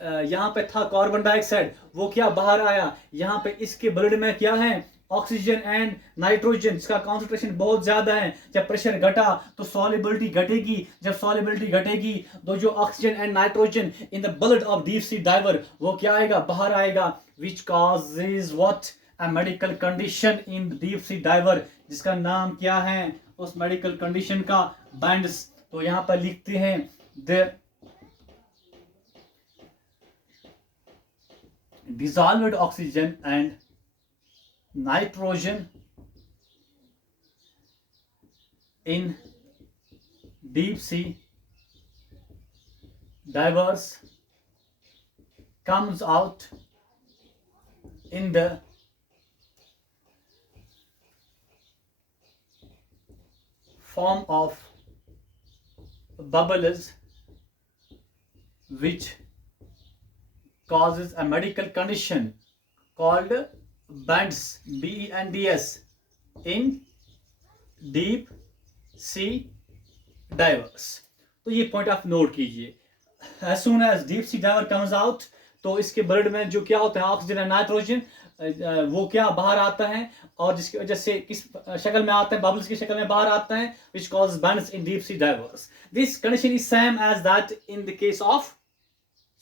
यहाँ पे था कार्बन डाइऑक्साइड, वो क्या बाहर आया, यहाँ पे इसके ब्लड में क्या है, ऑक्सीजन एंड नाइट्रोजन, इसका कॉन्सेंट्रेशन बहुत ज्यादा है। जब प्रेशर घटा तो सॉल्युबिलिटी घटेगी, जब सॉल्युबिलिटी घटेगी तो जो oxygen and nitrogen in the blood of deep sea diver वो क्या आएगा, बाहर आएगा, which causes what, a medical condition in deep sea diver, जिसका नाम क्या है, उस मेडिकल कंडीशन का बैंड्स। तो यहां पर लिखते हैं the dissolved oxygen and nitrogen in deep sea divers comes out in the form of bubbles, which causes a medical condition called BENDS, BENDS, in deep sea divers। तो ये point आप note कीजिए। as soon as deep sea diver comes out, तो इसके blood में जो क्या होता है, ऑक्सीजन एंड नाइट्रोजन, वो क्या बाहर आता है, और जिसकी वजह से किस शक्ल में आता है, बबल्स की शक्ल में बाहर आता है, which causes BENDS in deep sea divers। This condition is same as that in the case of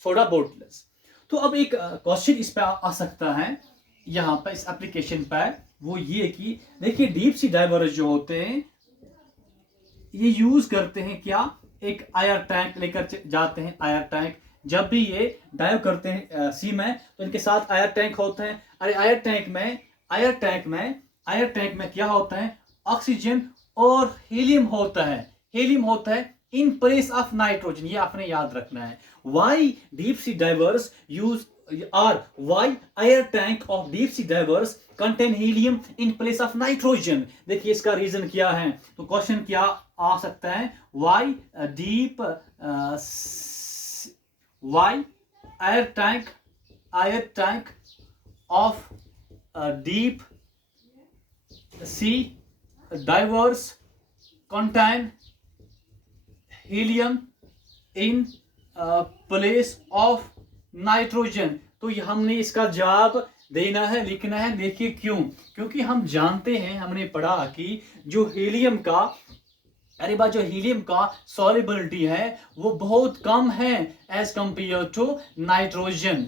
soda bottles। तो अब एक क्वेश्चन इस पे आ सकता है यहाँ पर, इस एप्लीकेशन पर, वो ये कि देखिए डीप सी डाइवर्स जो होते हैं ये यूज करते हैं क्या, एक आयर टैंक लेकर जाते हैं। आयर टैंक जब भी ये डाइव करते हैं सी में, तो इनके साथ आयर टैंक होते हैं। अरे आयर टैंक में क्या होता है, ऑक्सीजन और हीलियम होता है इन प्लेस ऑफ नाइट्रोजन। ये आपने याद रखना है। Why deep sea diverse use or why air tank of deep sea divers contain helium in place of nitrogen। देखिए इसका रीजन क्या है, तो क्वेश्चन क्या आ सकता है, why air tank of deep sea divers contain helium in place of nitrogen. तो ये हमने इसका जवाब देना है, लिखना है। देखिए क्यों, क्योंकि हम जानते हैं, हमने पढ़ा कि जो हीलियम का सॉल्युबिलिटी है वो बहुत कम है as compare to nitrogen.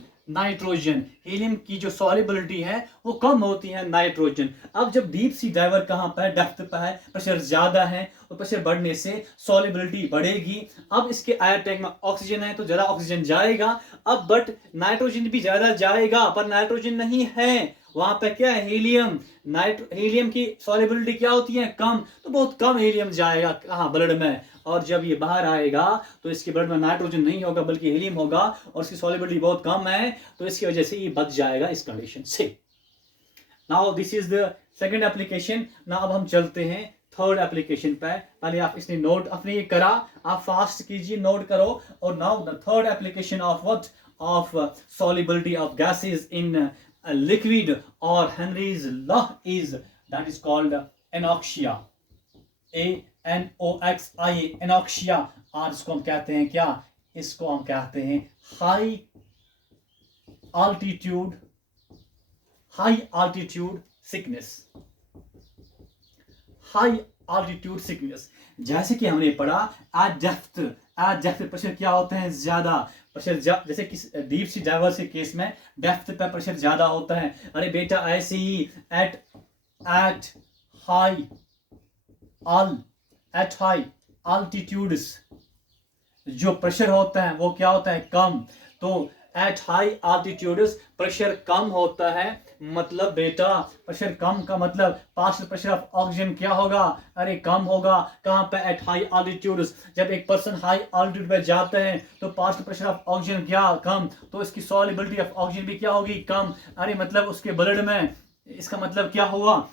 Helium की जो सॉल्युबिलिटी है वो कम होती है नाइट्रोजन। अब जब डीप सी डाइवर कहाँ पर है, डेप्थ पर है, प्रेशर ज्यादा है, और प्रेशर बढ़ने से सॉल्युबिलिटी बढ़ेगी। अब इसके आयर टैंक में ऑक्सीजन है तो ज्यादा ऑक्सीजन जाएगा, अब बट नाइट्रोजन भी ज्यादा जाएगा, पर नाइट्रोजन नहीं है, वहां पे क्या है, हीलियम की सॉल्युबिलिटी क्या होती है, कम, तो बहुत कम हीलियम जाएगा कहाँ, ब्लड में। और जब ये बाहर आएगा तो इसके ब्लड में नाइट्रोजन नहीं होगा बल्कि हीलियम होगा, और इसकी सॉल्युबिलिटी बहुत कम है, तो इसकी वजह से ये बच जाएगा इस कंडीशन से। Now this is the second application. Now अब हम चलते हैं थर्ड एप्लीकेशन पे, पहले आप इसने नोट अपने ये करा, आप फास्ट कीजिए, नोट करो। और now the third application of what, of solubility of gases in a liquid or Henry's law is that is called anoxia, ANOXIA, anoxia। और इसको हम कहते हैं क्या, इसको हम कहते हैं high altitude sickness, high altitude sickness। जैसे कि हमने पढ़ा एट डेप्थ प्रेशर क्या होते हैं, ज्यादा प्रेशर, जैसे कि डीप सी डाइवर्स के केस में डेप्थ पे प्रेशर ज्यादा होता है। अरे बेटा ऐसे ही एट हाई अल्टीट्यूड्स जो प्रेशर होता है वो क्या होता है, कम। तो एट हाई अल्टीट्यूड्स प्रेशर कम होता है, मतलब बेटा प्रेशर कम का मतलब पार्शियल प्रेशर ऑफ ऑक्सीजन क्या होगा, अरे कम होगा। कहाँ पे, एट हाई अल्टीट्यूड्स। जब एक पर्सन हाई अल्टीट्यूड पे जाते हैं तो पार्शियल प्रेशर ऑफ ऑक्सीजन क्या, कम, तो इसकी सॉल्युबिलिटी ऑफ ऑक्सीजन भी क्या होगी, कम। अरे मतलब उसके ब्लड में, इसका मतलब क्या हुआ,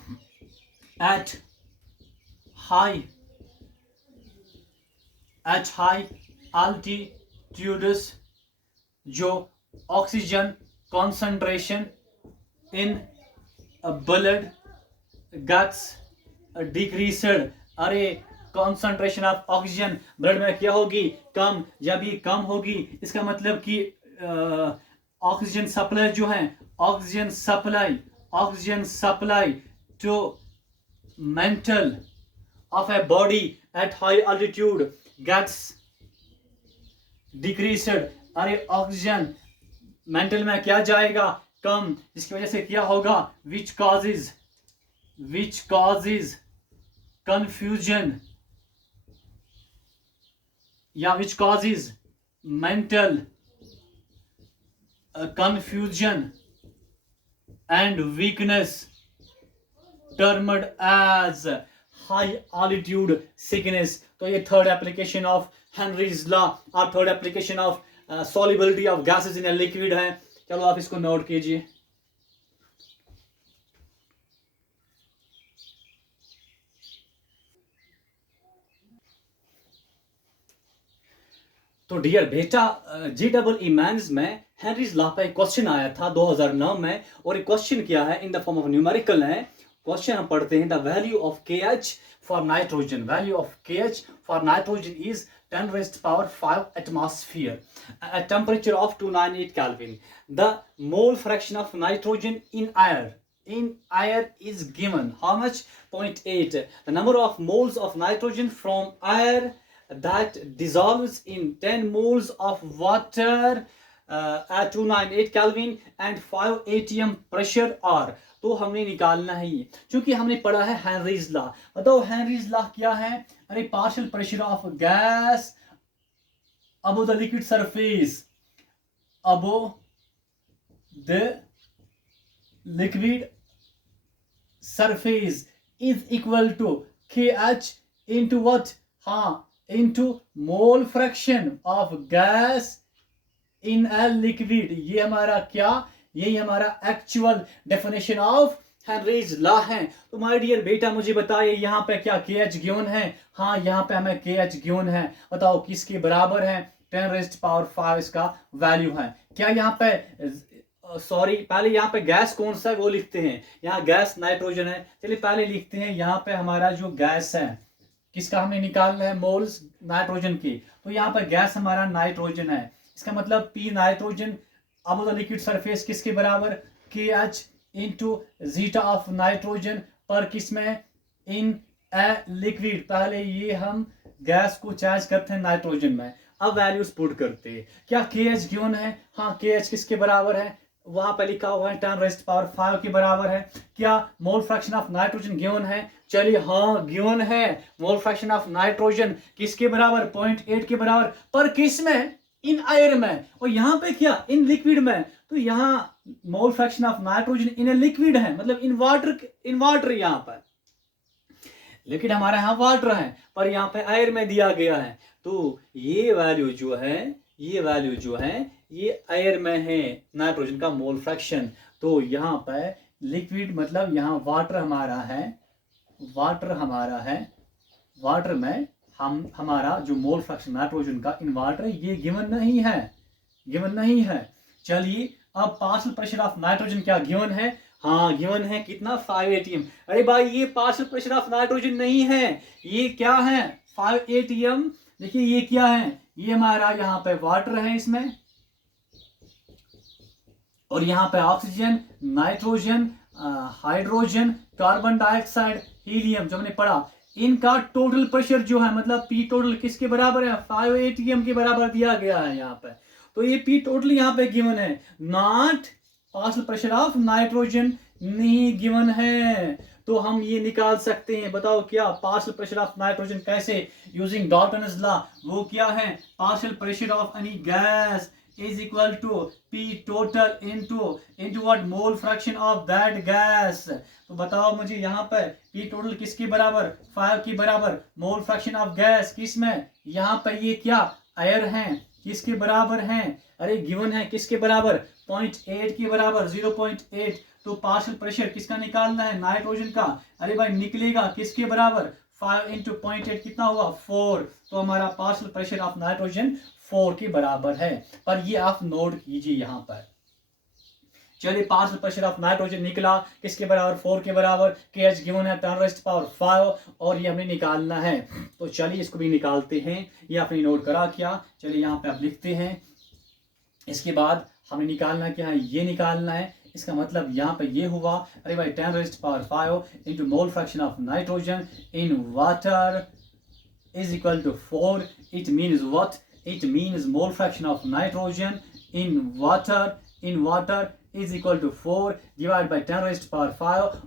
एट हाई अल्टीट्यूड्स जो oxygen concentration in blood guts decreased. अरे कॉन्सेंट्रेशन ऑफ ऑक्सीजन ब्लड में क्या होगी, कम। जब ये कम होगी इसका मतलब कि ऑक्सीजन सप्लाई जो है, oxygen supply to mental of a body at high altitude gets decreased. अरे ऑक्सीजन मेंटल में क्या जाएगा, कम, जिसकी वजह से क्या होगा, विच कॉजेज कंफ्यूजन या which causes mental confusion and weakness termed as high altitude sickness. तो ये third application of Henry's law और third application of solubility of gases in a liquid है। चलो आप इसको नोट कीजिए। तो डियर बेटा GEE मेंस में हेनरीज लॉ पे क्वेश्चन आया था 2009 में, और ये क्वेश्चन क्या है, in the form of numerical है। क्वेश्चन हम पढ़ते हैं, the value of KH for nitrogen, value of KH for nitrogen is 10 raised power 5 atmosphere at temperature of 298 Kelvin. The mole fraction of nitrogen in air is given. How much? 0.8. The number of moles of nitrogen from air that dissolves in 10 moles of water at 298 Kelvin and 5 atm pressure are. तो हमने निकालना है ये, क्योंकि हमने पढ़ा है Henrys law. बताओ हेनरीज लॉ क्या है, अरे partial pressure of gas above the liquid surface, above the liquid surface is equal to KH into what, हाँ, into mole fraction of gas in a liquid। ये हमारा क्या, यही हमारा actual definition of Henry's law है। तो my dear बेटा मुझे बताइए यहाँ पे क्या KH गिवन है, हाँ यहाँ पे हमें KH गिवन है। बताओ किसके बराबर है, 10 raised power 5 इसका वैल्यू है। क्या यहाँ पे सॉरी पहले यहाँ पे गैस कौन सा है वो लिखते हैं, यहाँ गैस नाइट्रोजन है। चलिए पहले लिखते हैं यहाँ पे हमारा जो गैस है किसका हमने निकालना है, मोल्स नाइट्रोजन की। तो यहाँ पे गैस हमारा नाइट्रोजन है, इसका मतलब P नाइट्रोजन अब द लिक्विड सरफेस किसके बराबर, KH into zeta of nitrogen पर किस में, इन ए लिक्विड। पहले ये हम गैस को चार्ज करते हैं नाइट्रोजन में, अब वैल्यूज पुट करते हैं। क्या KH गिवन है, हाँ KH किसके बराबर है, वहां पर लिखा हुआ है 10 raised power 5 के बराबर है। क्या मोल फ्रैक्शन ऑफ नाइट्रोजन गिवन है, चलिए हाँ गिवन है, मोल फ्रैक्शन ऑफ नाइट्रोजन किसके बराबर, 0.8 के बराबर, पर किस में, इन एयर में। और यहाँ पे क्या, इन लिक्विड में। तो यहाँ मोल fraction of nitrogen in a liquid है, मतलब इन वाटर यहाँ पर लिक्विड हमारा यहाँ वाटर है, पर यहाँ पे एयर में दिया गया है। तो ये वैल्यू जो है, ये एयर में है नाइट्रोजन का मोल फ्रैक्शन। तो यहाँ पे लिक्विड मतलब यहाँ वाटर हमारा है, वाटर में हमारा जो मोल फ्रैक्शन नाइट्रोजन का इन वाटर ये गिवन नहीं है। चलिए अब पार्शियल प्रेशर ऑफ नाइट्रोजन क्या गिवन है? हाँ गिवन है, कितना 5 atm। अरे भाई ये पार्शियल प्रेशर ऑफ नाइट्रोजन नहीं है, ये क्या है 5 atm। देखिए ये क्या है, ये हमारा यहाँ पे वाटर है इसमें, और यहाँ पे oxygen, nitrogen, hydrogen, carbon dioxide, helium जो हमने पढ़ा, इनका टोटल प्रेशर जो है मतलब पी टोटल किसके बराबर है? 5 atm के बराबर दिया गया है यहाँ पे। तो ये पी टोटल यहाँ पे गिवन है, not partial pressure of nitrogen नहीं गिवन है। तो हम ये निकाल सकते हैं, बताओ क्या पार्शियल प्रेशर ऑफ नाइट्रोजन कैसे? Using Dalton's law. वो क्या है? Partial pressure of any gas is equal to P total into what mole fraction of that gas। तो बताओ मुझे यहाँ पर P total किसके बराबर? 5 के बराबर। मोल फ्रैक्शन ऑफ गैस किस में? यहाँ पर ये क्या एयर है, किसके बराबर हैं? अरे गिवन है किसके बराबर? 0.8 के बराबर, 0.8। तो पार्शियल प्रेशर किसका निकालना है? नाइट्रोजन का। अरे भाई निकलेगा किसके बराबर? 5 into 0.8 कितना हुआ? 4। तो हमारा पार्शियल प्रेशर ऑफ नाइट्रोजन 4 के बराबर है। पर ये आप नोट कीजिए यहाँ पर। चलिए पार्शियल प्रेशर ऑफ नाइट्रोजन निकला किसके बराबर? 4 के बराबर। KH गिवन है 10⁵ और ये हमें निकालना है। तो चलिए इसको भी निकालते हैं। ये आपने नोट करा क्या? चलिए यहाँ पे आप लिखते हैं। इसके बाद हमें निकालना क्या है? ये निकालना है। इसका मतलब यहाँ पे ये हुआ, अरे भाई 10⁵ into mole fraction of nitrogen in water is equal to 4. It means what? It means mole fraction of nitrogen in water is equal to 4 divided by 10⁵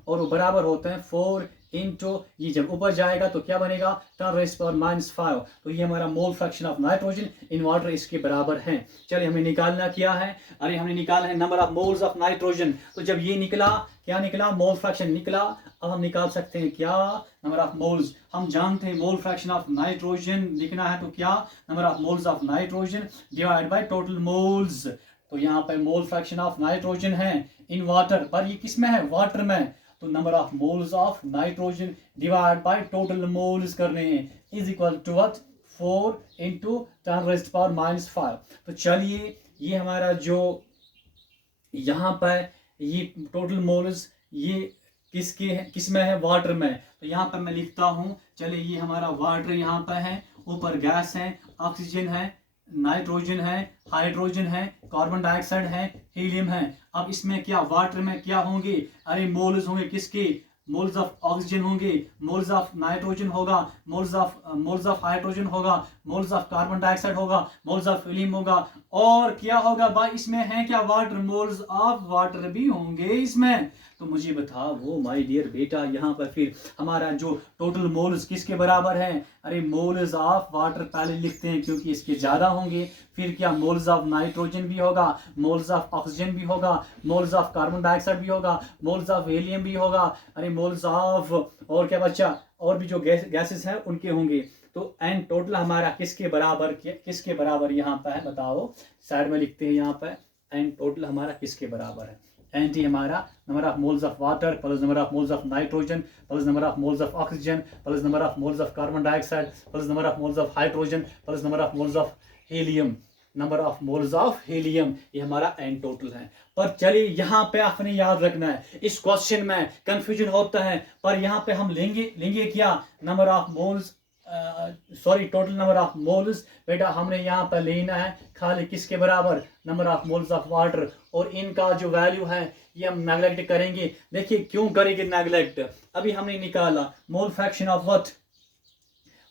और वो बराबर होते हैं 4 इंटू, ये जब ऊपर जाएगा तो क्या बनेगा? 10⁻⁵। तो ये हमारा मोल fraction of nitrogen in water इसके बराबर है। चलिए हमें निकालना क्या है? अरे हमने निकाला है number of moles of nitrogen. तो जब ये निकला, क्या निकला? मोल फ्रैक्शन निकला। अब हम निकाल सकते हैं क्या? Number of moles. हम जानते हैं मोल फ्रैक्शन ऑफ नाइट्रोजन लिखना है तो क्या? Number of moles of nitrogen divide by total moles. तो यहाँ पे मोल फ्रैक्शन ऑफ नाइट्रोजन है इन वाटर, पर ये किस में है? वाटर में। तो number of moles of nitrogen divide by total moles करने हैं is equal to what? 4 into 10⁻⁵। तो चलिए ये हमारा जो यहाँ पर ये टोटल मोल्स ये किस में है? वाटर में। तो यहाँ पर मैं लिखता हूँ, चलिए ये हमारा वाटर यहाँ पर है, ऊपर गैस है, ऑक्सीजन है, नाइट्रोजन है, हाइड्रोजन है, कार्बन डाइऑक्साइड है, हीलियम है। अब इसमें क्या वाटर में क्या होंगे? अरे मोल्स होंगे किसके? मोल्स ऑफ ऑक्सीजन होंगे, मोल्स ऑफ नाइट्रोजन होगा, मोल्स ऑफ हाइड्रोजन होगा, मोल्स ऑफ कार्बन डाइऑक्साइड होगा, मोल्स ऑफ हीलियम होगा, और क्या होगा भाई इसमें है क्या? वाटर, मोल्स ऑफ वाटर भी होंगे इसमें। तो मुझे बताओ वो माय डियर बेटा, यहाँ पर फिर हमारा जो टोटल मोल्स किसके बराबर है? अरे मोल्स ऑफ वाटर पहले लिखते हैं क्योंकि इसके ज़्यादा होंगे। फिर क्या? मोल्स ऑफ नाइट्रोजन भी होगा, मोल्स ऑफ ऑक्सीजन भी होगा, मोल्स ऑफ कार्बन डाइऑक्साइड भी होगा, मोल्स ऑफ हीलियम भी होगा, अरे मोल्स ऑफ और क्या बच्चा? और भी जो गैसेस हैं उनके होंगे। तो एन टोटल हमारा किसके बराबर यहाँ पर है? बताओ, साइड में लिखते हैं यहाँ पर एन टोटल हमारा किसके बराबर है? एन टी हमारा number of moles of water plus number of moles of nitrogen plus number of moles of oxygen plus number of moles of carbon dioxide plus number of moles of hydrogen plus number of moles of helium, number of moles of helium, ये हमारा N total है। पर चलिए यहाँ पे आपने याद रखना है, इस क्वेश्चन में कंफ्यूजन होता है, पर यहाँ पे हम लेंगे क्या? Number of moles total number of moles. बेटा हमने यहाँ पर लेना है खाली किसके बराबर? Number of moles of water. और इनका जो वैल्यू है ये हम नेगलेक्ट करेंगे। देखिए क्यों करेंगे नेगलेक्ट? अभी हमने निकाला मोल fraction of what?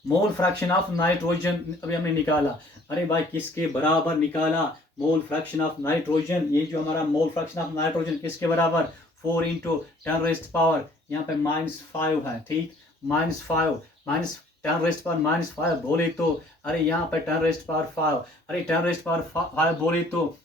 Mole fraction of nitrogen अभी हमने निकाला। अरे भाई किसके बराबर निकाला? मोल फ्रैक्शन ऑफ नाइट्रोजन। ये जो हमारा मोल फ्रैक्शन ऑफ नाइट्रोजन किसके बराबर? 4 इंटू 10⁻⁵ यहाँ पे -5 है, ठीक? -5 10⁻⁵ बोले तो अरे यहाँ पे 10⁻⁵, अरे 10⁻⁵ बोले तो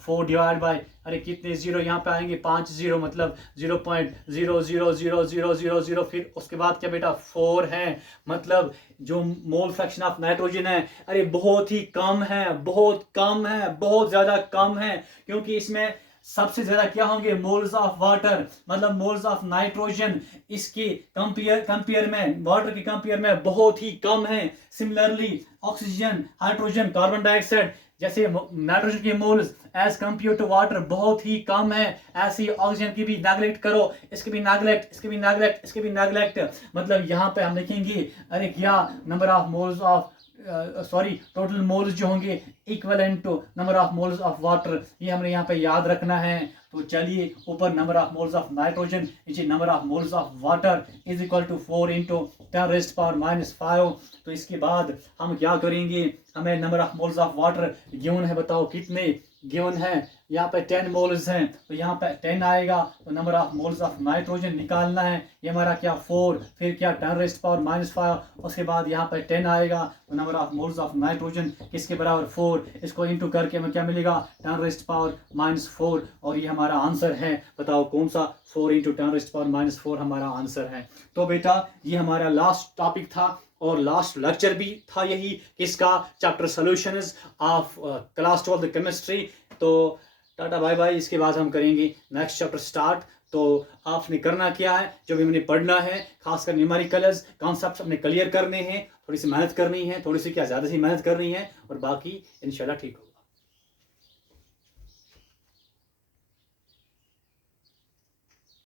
4 डिवाइड बाय अरे कितने जीरो यहाँ पे आएंगे? 5 जीरो, मतलब 0.00000, फिर उसके बाद क्या बेटा? 4 है। मतलब जो मोल फ्रैक्शन ऑफ नाइट्रोजन है अरे बहुत ही कम है, बहुत ज़्यादा कम है, क्योंकि इसमें सबसे ज़्यादा क्या होंगे, मोल्स ऑफ वाटर, मतलब मोल्स ऑफ नाइट्रोजन इसके कंपेयर में, वाटर के कंपेयर में बहुत ही कम है। Similarly oxygen, hydrogen, carbon dioxide जैसे नाइट्रोजन के moles as compare to water बहुत ही कम है, ऐसे ही ऑक्सीजन की भी नेगलेक्ट करो, इसके भी नेगलेक्ट, इसके भी नेगलेक्ट, इसके भी नेगलेक्ट। मतलब यहाँ पे हम लिखेंगे अरे क्या number of moles of total moles जो होंगे equivalent to number of moles of water, ये हमें यहाँ पे याद रखना है। तो चलिए ऊपर number of moles of nitrogen, नीचे number of moles of water is equal to 4 into 10⁻⁵। तो इसके बाद हम क्या करेंगे, हमें number of moles of water given है, बताओ कितने गिवन है, यहाँ पे 10 मोल्स हैं तो यहाँ पे 10 आएगा। तो number of moles of nitrogen निकालना है, ये हमारा क्या 4, फिर क्या 10⁻⁵, उसके बाद यहाँ पे 10 आएगा। तो number of moles of nitrogen किसके बराबर 4, इसको इंटू करके हमें क्या मिलेगा 10⁻⁴, और ये हमारा आंसर है। बताओ कौन सा 4 इंटू 10⁻⁴ हमारा आंसर है। तो बेटा ये हमारा लास्ट टॉपिक था और लास्ट लेक्चर भी था यही, किसका, chapter solutions of class 12 chemistry. तो टाटा बाय बाय, इसके बाद हम करेंगे नेक्स्ट चैप्टर स्टार्ट। तो आपने करना क्या है, जो भी हमने पढ़ना है, खासकर न्यूमेरिकल्स कॉन्सेप्ट्स अपने क्लियर करने हैं, थोड़ी सी मेहनत करनी है, थोड़ी सी क्या ज़्यादा सी मेहनत करनी है, और बाकी इंशाल्लाह ठीक हो।